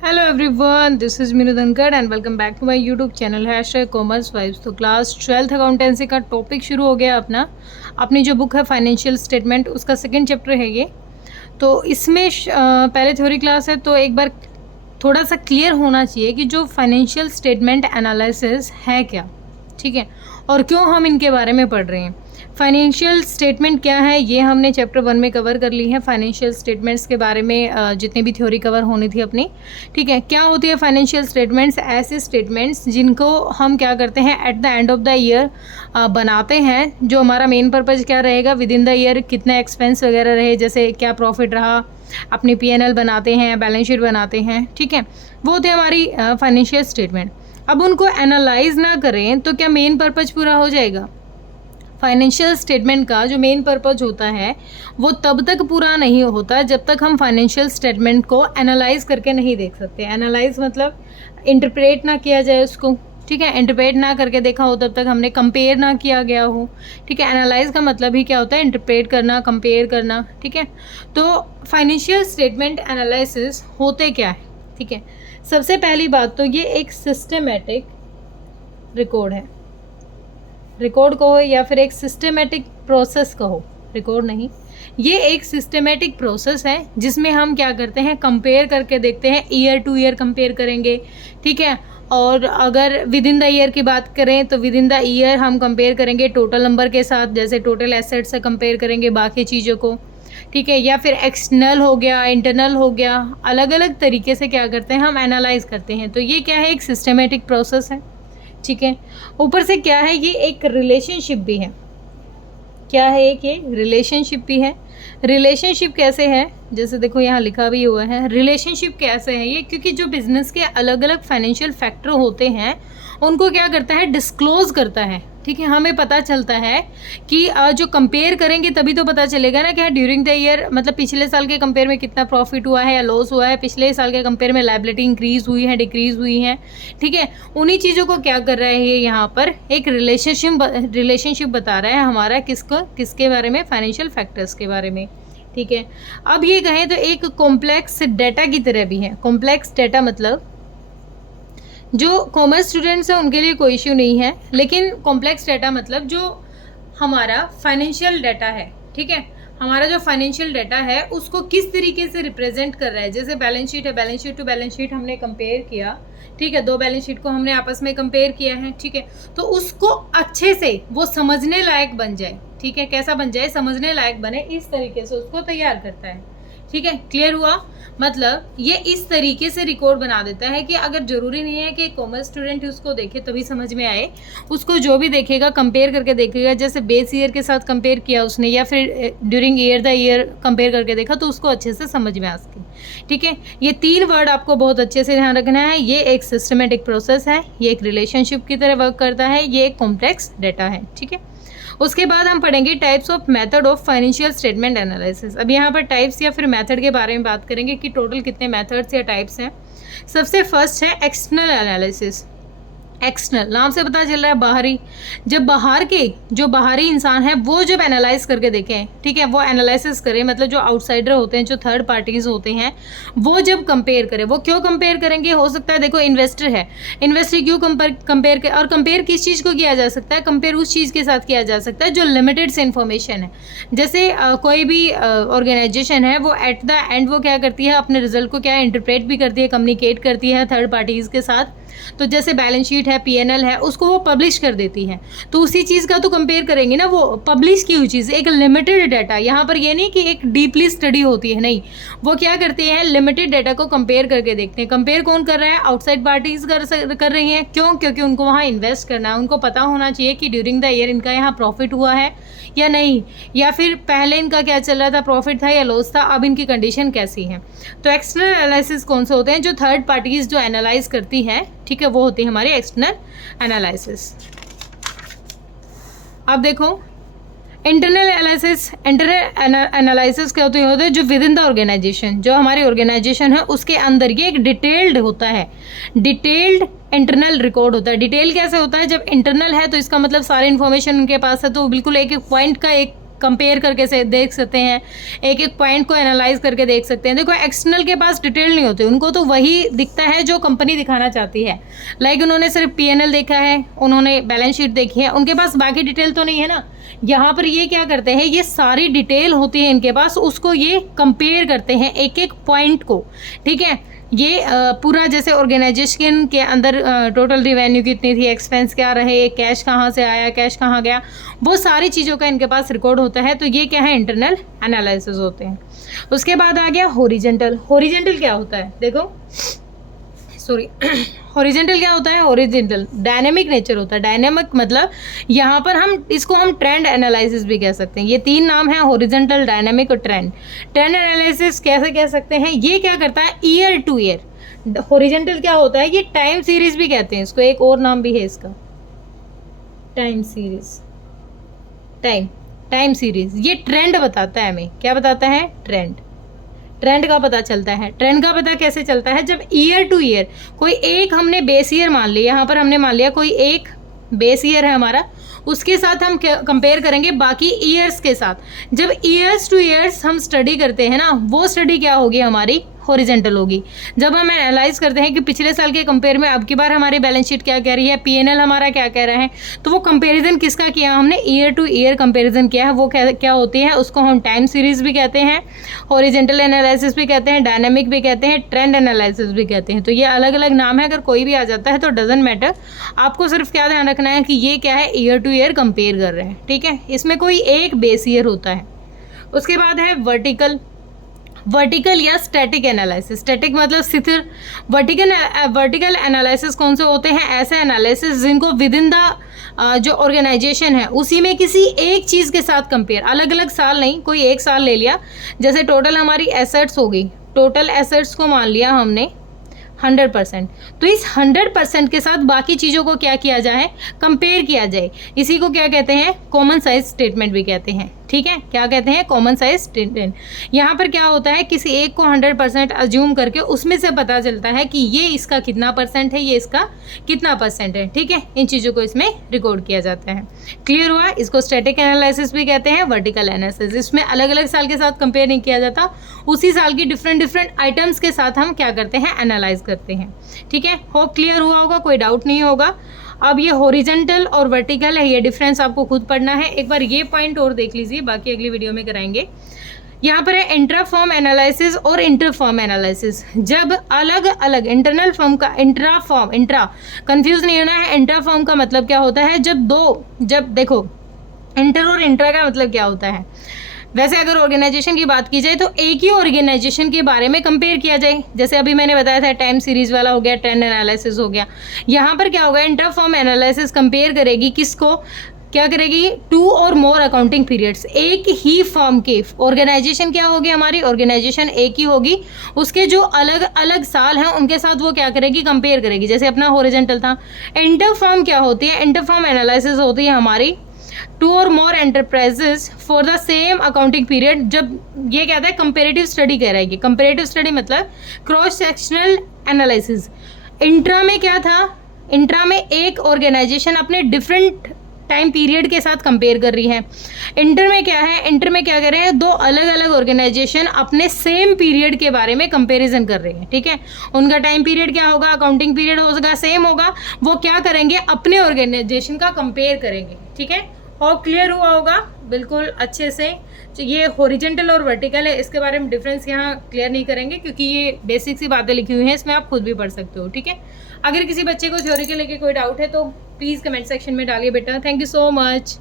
Hello everyone, this is Meenu Dhankhar and welcome back to my YouTube channel commerce vibes. तो class 12th accountancy का topic शुरू हो गया अपनी जो बुक है फाइनेंशियल स्टेटमेंट, उसका सेकंड चैप्टर है ये। तो इसमें पहले थ्योरी क्लास है, तो एक बार थोड़ा सा क्लियर होना चाहिए कि जो फाइनेंशियल स्टेटमेंट एनालिसिस है क्या, ठीक है, और क्यों हम इनके बारे में पढ़ रहे हैं। फाइनेंशियल स्टेटमेंट क्या है ये हमने चैप्टर 1 में कवर कर ली है। फाइनेंशियल स्टेटमेंट्स के बारे में जितनी भी थ्योरी कवर होनी थी अपनी, ठीक है। क्या होती है फाइनेंशियल स्टेटमेंट्स? ऐसे स्टेटमेंट्स जिनको हम क्या करते हैं at the end of the year बनाते हैं। जो हमारा मेन पर्पज़ क्या रहेगा, विद इन द ईयर कितना एक्सपेंस वगैरह रहे, जैसे क्या प्रॉफिट रहा, अपनी P&L बनाते हैं, बैलेंस शीट बनाते हैं, ठीक है। वो होती है हमारी फाइनेंशियल स्टेटमेंट। अब उनको एनालाइज ना करें तो क्या मेन पर्पज़ पूरा हो जाएगा? फाइनेंशियल स्टेटमेंट का जो मेन पर्पज़ होता है वो तब तक पूरा नहीं होता जब तक हम फाइनेंशियल स्टेटमेंट को एनालाइज करके नहीं देख सकते। एनालाइज मतलब इंटरप्रेट ना किया जाए उसको, ठीक है। इंटरप्रेट ना करके देखा हो तब तक हमने कंपेयर ना किया गया हो, ठीक है। एनालाइज का मतलब ही क्या होता है? इंटरप्रेट करना, कंपेयर करना, ठीक है। तो फाइनेंशियल स्टेटमेंट एनालिसिस होते क्या है, ठीक है। सबसे पहली बात तो ये एक सिस्टमेटिक रिकॉर्ड है। रिकॉर्ड कहो या फिर एक सिस्टमेटिक प्रोसेस कहो, रिकॉर्ड नहीं, ये एक सिस्टमेटिक प्रोसेस है जिसमें हम क्या करते हैं, कंपेयर करके देखते हैं। ईयर टू ईयर कंपेयर करेंगे, ठीक है। और अगर विद इन द ईयर की बात करें तो विद इन द ईयर हम कंपेयर करेंगे टोटल नंबर के साथ, जैसे टोटल एसेट से कंपेयर करेंगे बाकी चीज़ों को, ठीक है। या फिर एक्सटर्नल हो गया, इंटरनल हो गया, अलग अलग तरीके से क्या करते हैं हम एनालाइज करते हैं। तो ये क्या है? एक सिस्टमेटिक प्रोसेस है, ठीक है। ऊपर से क्या है, ये एक रिलेशनशिप भी है। क्या है? एक ये रिलेशनशिप भी है। रिलेशनशिप कैसे है? जैसे देखो यहाँ लिखा भी हुआ है रिलेशनशिप कैसे है ये, क्योंकि जो बिजनेस के अलग अलग फाइनेंशियल फैक्टर होते हैं उनको क्या करता है, डिस्क्लोज करता है, ठीक है। हमें पता चलता है कि जो कंपेयर करेंगे तभी तो पता चलेगा ना कि ड्यूरिंग द ईयर, मतलब पिछले साल के कंपेयर में कितना प्रॉफिट हुआ है या लॉस हुआ है, पिछले साल के कंपेयर में लायबिलिटी इंक्रीज हुई है, डिक्रीज हुई है, ठीक है। उन्हीं चीज़ों को क्या कर रहा है ये यहाँ पर एक रिलेशनशिप बता रहा है हमारा, किसके बारे में? फाइनेंशियल फैक्टर्स के बारे में, ठीक है। अब ये कहें तो एक कॉम्प्लेक्स डाटा की तरह भी है। कॉम्प्लेक्स डाटा मतलब जो कॉमर्स स्टूडेंट्स हैं उनके लिए कोई इश्यू नहीं है, लेकिन कॉम्प्लेक्स डाटा मतलब जो हमारा फाइनेंशियल डाटा है, ठीक है, हमारा जो फाइनेंशियल डाटा है उसको किस तरीके से रिप्रेजेंट कर रहा है। जैसे बैलेंस शीट है, balance sheet to balance sheet हमने कंपेयर किया, ठीक है, दो बैलेंस शीट को हमने आपस में कंपेयर किया है, ठीक है। तो उसको अच्छे से वो समझने लायक बन जाए, ठीक है, कैसा बन जाए? समझने लायक बने, इस तरीके से उसको तैयार करता है, ठीक है। क्लियर हुआ? मतलब ये इस तरीके से रिकॉर्ड बना देता है कि अगर जरूरी नहीं है कि कॉमर्स स्टूडेंट उसको देखे तभी समझ में आए, उसको जो भी देखेगा कंपेयर करके देखेगा। जैसे बेस ईयर के साथ कंपेयर किया उसने या फिर during year the year compare करके देखा तो उसको अच्छे से समझ में आ सके, ठीक है। ये 3 वर्ड आपको बहुत अच्छे से ध्यान रखना है। ये एक सिस्टमेटिक प्रोसेस है, ये एक रिलेशनशिप की तरह वर्क करता है, ये एक कॉम्प्लेक्स डाटा है, ठीक है। उसके बाद हम पढ़ेंगे types of method of financial statement analysis. अब यहाँ पर टाइप्स या फिर मेथड के बारे में बात करेंगे कि टोटल कितने मेथड्स या टाइप्स हैं। सबसे फर्स्ट है एक्सटर्नल एनालिसिस। एक्सटर्नल नाम से पता चल रहा है बाहरी। जब बाहर के जो बाहरी इंसान है वो जब एनालाइज करके देखें, ठीक है, वो एनालिसिस करें, मतलब जो आउटसाइडर होते हैं, जो थर्ड पार्टीज होते हैं, वो जब कंपेयर करें। वो क्यों कंपेयर करेंगे? हो सकता है देखो इन्वेस्टर है, इन्वेस्टर क्यों कंपेयर कर, और कंपेयर किस चीज़ को किया जा सकता है? कंपेयर उस चीज़ के साथ किया जा सकता है जो लिमिटेड से इन्फॉर्मेशन है। जैसे कोई भी ऑर्गेनाइजेशन है वो एट द एंड वो क्या करती है, अपने रिजल्ट को क्या इंटरप्रेट भी करती है, कम्युनिकेट करती है थर्ड पार्टीज़ के साथ। तो जैसे बैलेंस शीट है, P&L है, उसको वो पब्लिश कर देती है, तो उसी चीज़ का तो कंपेयर करेंगे ना, वो पब्लिश की हुई चीज़, एक लिमिटेड डाटा। यहाँ पर ये नहीं कि एक डीपली स्टडी होती है, नहीं, वो क्या करते हैं, लिमिटेड डाटा को कंपेयर करके देखते हैं। कंपेयर कौन कर रहा है? आउटसाइड पार्टीज कर रही हैं। क्यों? क्योंकि उनको वहाँ इन्वेस्ट करना है, उनको पता होना चाहिए कि ड्यूरिंग द ईयर इनका यहाँ प्रॉफिट हुआ है या नहीं, या फिर पहले इनका क्या चल रहा था, प्रॉफिट था या लॉस था, अब इनकी कंडीशन कैसी है। तो एक्सटर्नल एनालिसिस कौन से होते हैं? जो थर्ड पार्टीज जो एनालाइज करती है, ठीक है, वो होती है हमारी एक्सटर्नल एनालिसिस। अब देखो इंटरनल एनालिसिस क्या होते हैं? जो विद इन द ऑर्गेनाइजेशन, जो हमारी ऑर्गेनाइजेशन है उसके अंदर, ये एक डिटेल्ड होता है, डिटेल्ड इंटरनल रिकॉर्ड होता है। डिटेल कैसे होता है? जब इंटरनल है तो इसका मतलब सारे इन्फॉर्मेशन उनके पास है, तो बिल्कुल एक एक पॉइंट का एक कंपेयर करके से देख सकते हैं, एक एक पॉइंट को एनालाइज करके देख सकते हैं। देखो एक्सटर्नल के पास डिटेल नहीं होती, उनको तो वही दिखता है जो कंपनी दिखाना चाहती है। लाइक उन्होंने सिर्फ P&L देखा है, उन्होंने बैलेंस शीट देखी है, उनके पास बाकी डिटेल तो नहीं है ना। यहाँ पर ये क्या करते हैं, ये सारी डिटेल होती है इनके पास, उसको ये कंपेयर करते हैं एक एक पॉइंट को, ठीक है। ये पूरा जैसे ऑर्गेनाइजेशन के अंदर टोटल रिवेन्यू कितनी थी, एक्सपेंस क्या रहे, कैश कहाँ से आया, कैश कहाँ गया, वो सारी चीज़ों का इनके पास रिकॉर्ड होता है। तो ये क्या है, इंटरनल एनालिसिस होते हैं। उसके बाद आ गया हॉरिजॉन्टल। हॉरिजॉन्टल क्या होता है, देखो सॉरी हॉरिजॉन्टल क्या होता है, हॉरिजॉन्टल डायनेमिक नेचर होता है। डायनेमिक मतलब यहाँ पर हम इसको हम ट्रेंड एनालिसिस भी कह सकते हैं। ये तीन नाम है, हॉरिजॉन्टल, डायनेमिक और ट्रेंड। ट्रेंड एनालिसिस कैसे कह सकते हैं, ये क्या करता है, ईयर टू ईयर। हॉरिजॉन्टल क्या होता है, ये टाइम सीरीज भी कहते हैं इसको, एक और नाम भी है इसका, टाइम सीरीज। टाइम सीरीज ये ट्रेंड बताता है हमें, क्या बताता है, ट्रेंड का पता चलता है। ट्रेंड का पता कैसे चलता है, जब ईयर टू ईयर कोई एक हमने बेस ईयर मान लिया, यहाँ पर हमने मान लिया कोई एक बेस ईयर है हमारा, उसके साथ हम कंपेयर करेंगे बाकी ईयर्स के साथ। जब ईयर्स टू ईयर्स हम स्टडी करते हैं ना, वो स्टडी क्या होगी, हमारी हॉरिजॉन्टल होगी। जब हम एनालाइज करते हैं कि पिछले साल के कंपेयर में अब की बार हमारी बैलेंस शीट क्या कह रही है, P&L हमारा क्या कह रहा है, तो वो कंपैरिजन किसका किया हमने, ईयर टू ईयर कंपैरिजन किया है, वो क्या होती है, उसको हम टाइम सीरीज भी कहते हैं, हॉरिजॉन्टल एनालिसिस भी कहते हैं, डायनामिक भी कहते हैं, ट्रेंड एनालिसिस भी कहते हैं। तो ये अलग अलग नाम है, अगर कोई भी आ जाता है तो डजेंट मैटर, आपको सिर्फ क्या ध्यान रखना है कि ये क्या है, ईयर टू ईयर कंपेयर कर रहे हैं, ठीक है। इसमें कोई एक बेस ईयर होता है। उसके बाद है वर्टिकल या स्टैटिक एनालिसिस। स्टैटिक मतलब स्थिर। वर्टिकल एनालिसिस कौन से होते हैं, ऐसे एनालिसिस जिनको विद इन द जो ऑर्गेनाइजेशन है उसी में किसी एक चीज़ के साथ कंपेयर, अलग अलग साल नहीं, कोई एक साल ले लिया, जैसे टोटल हमारी एसेट्स होगी, टोटल एसेट्स को मान लिया हमने 100%, तो इस 100% के साथ बाकी चीज़ों को क्या किया जाए, कंपेयर किया जाए। इसी को क्या कहते हैं, कॉमन साइज स्टेटमेंट भी कहते हैं, ठीक है। क्या कहते हैं, कॉमन साइज स्टेटमेंट। यहाँ पर क्या होता है, किसी एक को 100% अज्यूम करके उसमें से पता चलता है कि ये इसका कितना परसेंट है, ये इसका कितना परसेंट है, ठीक है। इन चीज़ों को इसमें रिकॉर्ड किया जाता है। क्लियर हुआ, इसको स्टैटिक एनालिसिस भी कहते हैं, वर्टिकल एनालिसिस। इसमें अलग अलग साल के साथ कंपेयर नहीं किया जाता, उसी साल की डिफरेंट आइटम्स के साथ हम क्या करते हैं, एनालाइज करते हैं, ठीक है। होप क्लियर हुआ होगा, कोई डाउट नहीं होगा। अब ये हॉरिजॉन्टल और वर्टिकल है, ये डिफरेंस आपको खुद पढ़ना है। एक बार ये पॉइंट और देख लीजिए, बाकी अगली वीडियो में कराएंगे। यहाँ पर है इंट्रा फॉर्म एनालिसिस और इंटर फॉर्म एनालिसिस। जब अलग अलग इंटरनल फॉर्म का इंट्रा कंफ्यूज नहीं होना है। इंट्रा फॉर्म का मतलब क्या होता है, जब देखो इंटर और इंट्रा का मतलब क्या होता है, वैसे अगर ऑर्गेनाइजेशन की बात की जाए तो एक ही ऑर्गेनाइजेशन के बारे में कंपेयर किया जाए, जैसे अभी मैंने बताया था टाइम सीरीज वाला हो गया, ट्रेंड एनालिसिस हो गया। यहाँ पर क्या होगा, इंटर फॉर्म एनालिसिस कंपेयर करेगी किसको, क्या करेगी, 2 और मोर अकाउंटिंग पीरियड्स। एक ही फर्म के ऑर्गेनाइजेशन क्या होगी, हमारी ऑर्गेनाइजेशन एक ही होगी, उसके जो अलग अलग साल हैं उनके साथ वो क्या करेगी, कंपेयर करेगी। जैसे अपना हॉरिजॉन्टल था। इंटर फर्म क्या होती है, इंटर फर्म एनालिसिस होती है हमारी 2 और more enterprises for the same accounting period. जब ये कहता है कंपेरेटिव स्टडी कह रहा है, कंपेरेटिव स्टडी मतलब क्रॉस सेक्शनल एनालिसिस। इंट्रा में क्या था, इंट्रा में एक ऑर्गेनाइजेशन अपने डिफरेंट टाइम पीरियड के साथ कंपेयर कर रही है। इंटर में क्या है, इंटर में क्या कर रहे हैं, 2 अलग अलग ऑर्गेनाइजेशन अपने सेम पीरियड के बारे में कंपैरिजन कर रहे हैं, ठीक है। उनका टाइम पीरियड क्या होगा, अकाउंटिंग पीरियड होगा, सेम होगा, वो क्या करेंगे, अपने ऑर्गेनाइजेशन का कंपेयर करेंगे, ठीक है। और क्लियर हुआ होगा बिल्कुल अच्छे से। तो ये हॉरिजॉन्टल और वर्टिकल है, इसके बारे में डिफरेंस यहाँ क्लियर नहीं करेंगे क्योंकि ये बेसिक सी बातें लिखी हुई हैं, इसमें आप खुद भी पढ़ सकते हो, ठीक है। अगर किसी बच्चे को थ्योरी के लेके कोई डाउट है तो प्लीज़ कमेंट सेक्शन में डालिए बेटा। Thank you so much.